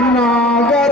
नागर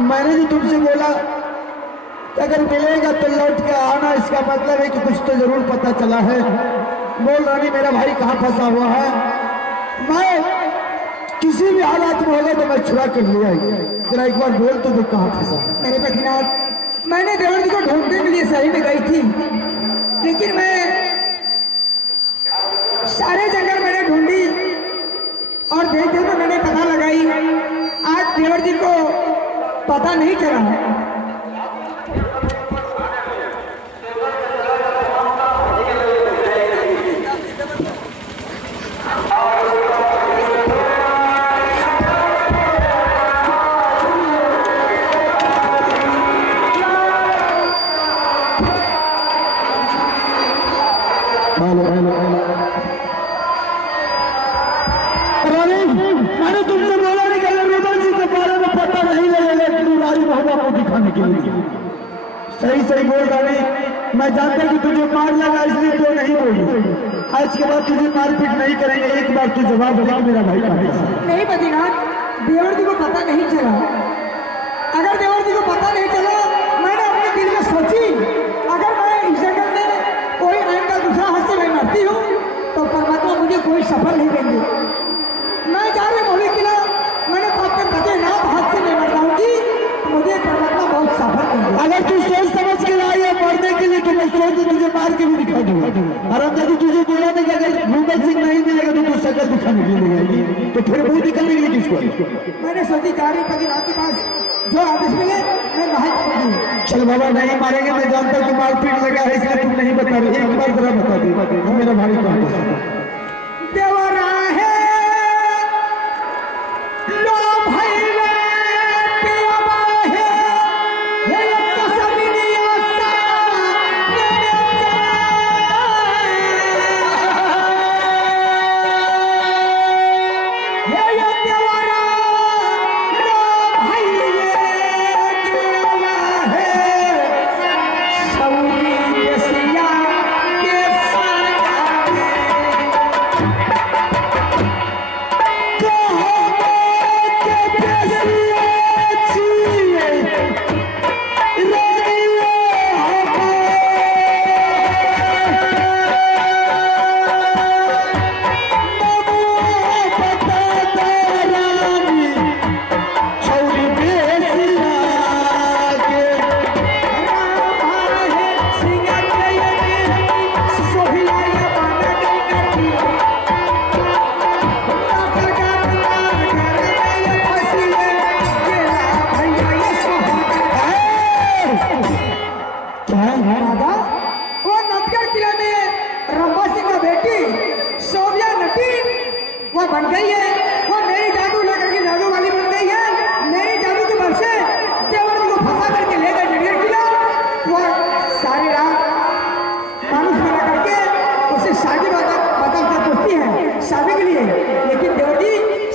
मैंने जो तुमसे बोला कि अगर मिलेगा तो लौट के आना, इसका मतलब है कि कुछ तो जरूर पता चला है। बोल रानी मेरा भाई कहाँ फंसा हुआ है, मैं किसी भी हालात में होगा तो मैं छुड़ा कर ले आएगी। जरा एक बार बोल तो देख कहाँ फंसा है। मेरे पतिनाथ, मैंने देवर जी को ढूंढने के लिए सही में गई थी, लेकिन मैं सारे जंगल मैंने ढूंढी और देख देख मैंने पता लगाई, आज देवर जी को पता नहीं चला। मैंने तुमसे बोला नहीं कि रुदल जी के बारे में पता नहीं लगेगा कि राजी मोहब्बत को दिखाने के लिए। सही सही बोल रानी, मैं जानता कि तुझे मार लगा इसलिए तो नहीं बोली। आज के बाद तुझे मारपीट नहीं करेंगे, एक बार तू जवाब दे मेरा भाई का। नहीं बद्रीनाथ, देवर जी को पता नहीं चला। अगर देवर जी को पता नहीं चला, मैंने अपने दिल में सोची अगर मैं इस जगह में कोई आएगा दूसरा हाथ से मैं मरती हूँ तो परमात्मा मुझे कोई सफल नहीं देंगे। मैं जा रही बोली किला, मैंने अपने पतिनाथ हाथ से नहीं मर जाऊंगी, मुझे परमात्मा बहुत सफल देंगे। अगर तू सोच समझ के आई है मरने के लिए तो मैं सोच तुझे मार के भी दिखा दूंगा। और अब यदि तुझे बोला नहीं कि अगर भूपेंद्र सिंह नहीं मिलेगा तो तू शकल दिखाने के लिए आएगी, तो फिर मुंह निकलने के लिए किसको? मैंने सोची जा रही पतिनाथ के पास, जो आदेश मिले मैं वहां करूंगी। चल बाबा नहीं मारेंगे, मैं जानता हूँ कि मारपीट लगा है इसलिए तुम नहीं बता रही। एक बार जरा बता दी मेरा भाई कहाँ देवरा है लो भाई रे पियावा है, ये दादा वो नटगढ़ किला में रंभा सिंह का बेटी सोबिया नटी वो बन गई है। वो मेरी जादू लेकर के जादू वाली बन गई है। मेरी जादू के बल से देवर जी को फंसा करके ले गए नटगढ़ किला। वो सारी रात मानुष बना करके उसे शादी बता पूछती है शादी के लिए, लेकिन देवर जी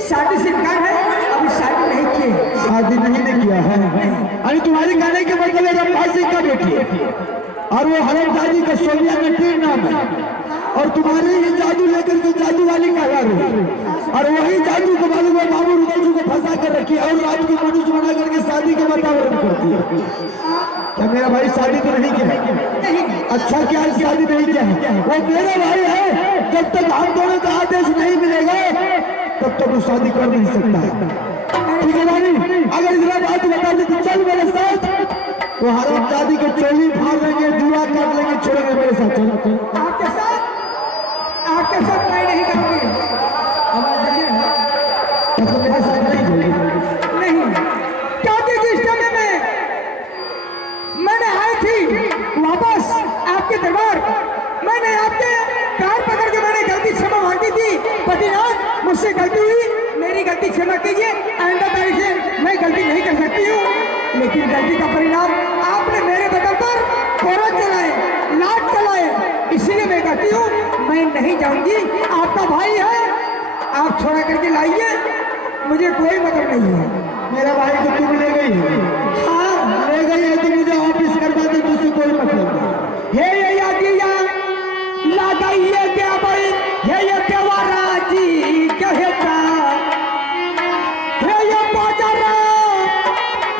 शादी से इनकार है, अभी शादी नहीं की है। शादी नहीं ने किया है। अरे तुम्हारे कहने के मतलब है रंभा सिंह का बेटी और वो हरमजादी का सोनिया नटीर नाम है और तुम्हारे ही जादू लेकर के जादू वाली कहला रही है और वही जादू को मालूम है बाबू रुदल जी को फंसा कर रखी है और रात को मनुष्य बना करके शादी के वातावरण करती है। क्या मेरा भाई शादी तो नहीं किया? अच्छा क्या शादी नहीं किया है? वो मेरा भाई है। जब तक हम दोनों का आदेश नहीं मिलेगा तब तक वो शादी कर नहीं सकता है। ठीक है रानी, अगर इतना बात बता दे तो चल मेरे साथ, वो हरमजादी को चोली फाड़ लेंगे, जुआ काट लेंगे, छोड़ेंगे मेरे साथ। चल आपके साथ मैं नहीं करूंगी। आवाज देखिए मतलब मेरे साथ नहीं जाएगी? नहीं, क्योंकि जिस समय मैंने आई थी वापस आपके दरबार, मैंने आपके कार पकड़ के मैंने गलती क्षमा मांगी थी। पतिनाथ मुझसे गलती हुई, मेरी गलती क्षमा कीजिए, आइंदा तारीख से मैं गलती नहीं कर सकती हूँ। लेकिन गलती का परिणाम आपने मेरे बदल पर कोरत चलाए, लाट चलाए, इसीलिए मैं कहती हूँ मैं नहीं जाऊंगी। आपका भाई है, आप छोड़ा करके लाइए, मुझे कोई मतलब नहीं है। मेरा भाई को तुम ले गई है? हाँ ले गई है तो मुझे ऑफिस करवा दे, तुझसे कोई मतलब नहीं। हे ये यादिया लगाइए क्या भाई, हे ये त्योहारा जी कहता, हे ये बाजारा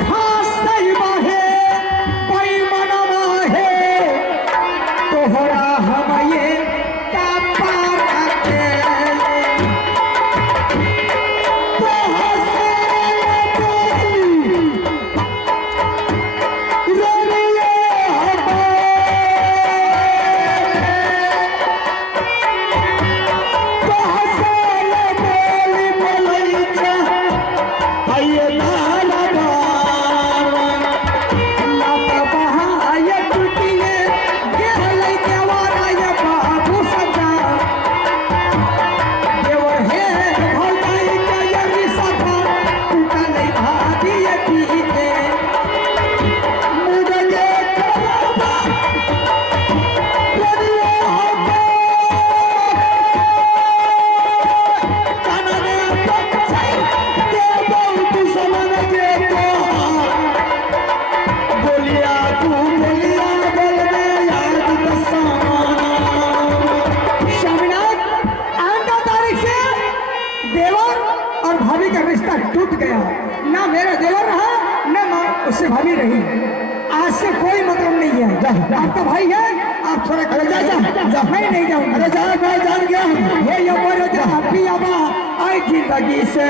खास सही बाहे कोई मनवा है तोहरा हम ये का पारा के तो हसे रोनिए टूट गया। ना मेरा देवर रहा, ना माँ उससे भाभी रही। आज से कोई मतलब नहीं है। आपका भाई है, आप थोड़ा जा मैं नहीं जाऊंगा। अरे जा, मैं जान गया हूँ। ये मर जा पियाबा आई जिंदगी से,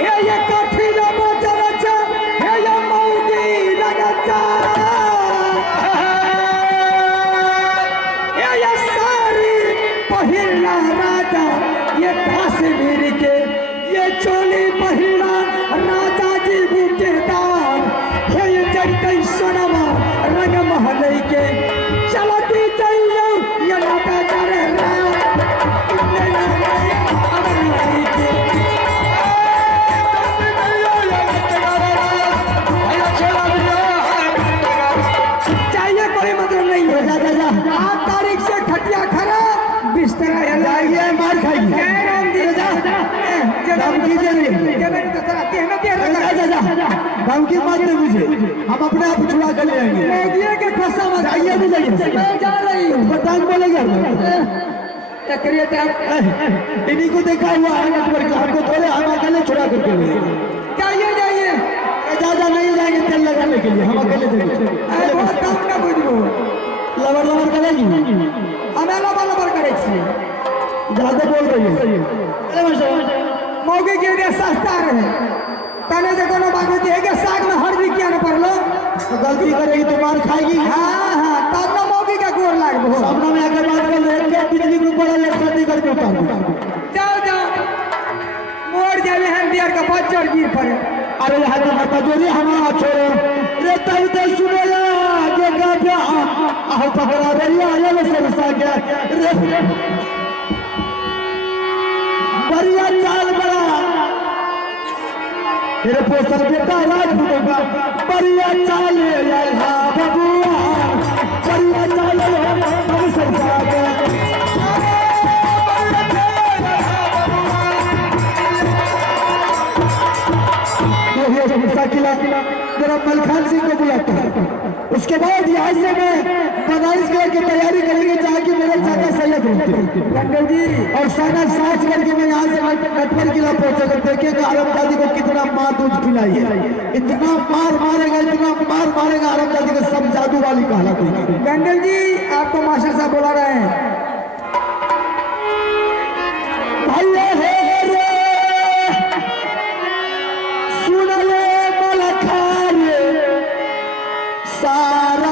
ये काफी लबो चलचा, ये मौजी लगचा, ये सारी पहिला राजा, ये काश्मीर के ये चोली पहिला राजा जी बुकेदार, ये जगतई सोनमा रंग महल के चलती चलो ये लटा करे चाहिए, कोई मतलब नहीं है। 8 तारीख से खटिया खड़ा, बिस्तरा जाइए, मार खाइए। धमकी मत दे मुझे, हम अपने आप छुड़ा कर ले आएंगे। के खसा मत जाइए भी जाइए, मैं जा रही हूँ। बतांग बोलेगा इन्हीं को देखा हुआ है नेटवर्क, हमको थोड़े हम अकेले छुड़ा करके ले जाइए जाइए। ज्यादा नहीं जाएंगे तेल लगाने के लिए, हम अकेले जाएंगे। बहुत कम ना बुझबो, लवर लवर करेगी, हमें लवर करे छियै, ज्यादा बोल रही है। मौके के लिए सस्ता रहे, तने से कोनो बात होती है कि साग में हर भी क्या न पड़लो, तो गलती करेगी तो मार खाएगी। हाँ हाँ, तब ना मौके का गोर लागबो। सामने में आकर बात कर ले, बिजली को पड़ा ले, शादी करके उतार दो। जाओ जाओ, मोड़ जावे हम दियार का बच्चर गिर पड़े। अरे यहाँ तो मत जोड़ी हमारा छोड़ो रे, तब तो सुनो या जो का आह पकड़ा रही आया में सरसा गया रे बढ़िया चाल बड़ा तेरे पोसल बेटा राज होगा बढ़िया चाल अल्लाह भगवान बढ़िया चाल हम सरसा गया किला मेरा मलखान सिंह को बुलाता है। उसके बाद यहाँ से मैं बनारस की तैयारी करेंगे जहाँ की मेरे चाचा सैयद होते गंगल जी और साढ़े 7 करके मैं यहाँ से नटवर किला पहुंचेगा। देखेगा आलमजादी को कितना मार दूध खिलाई है, इतना मार मारेगा आलमजादी को सब जादू वाली कहला देगी। गंगल जी आपको मास्टर साहब बुला रहे हैं। सारा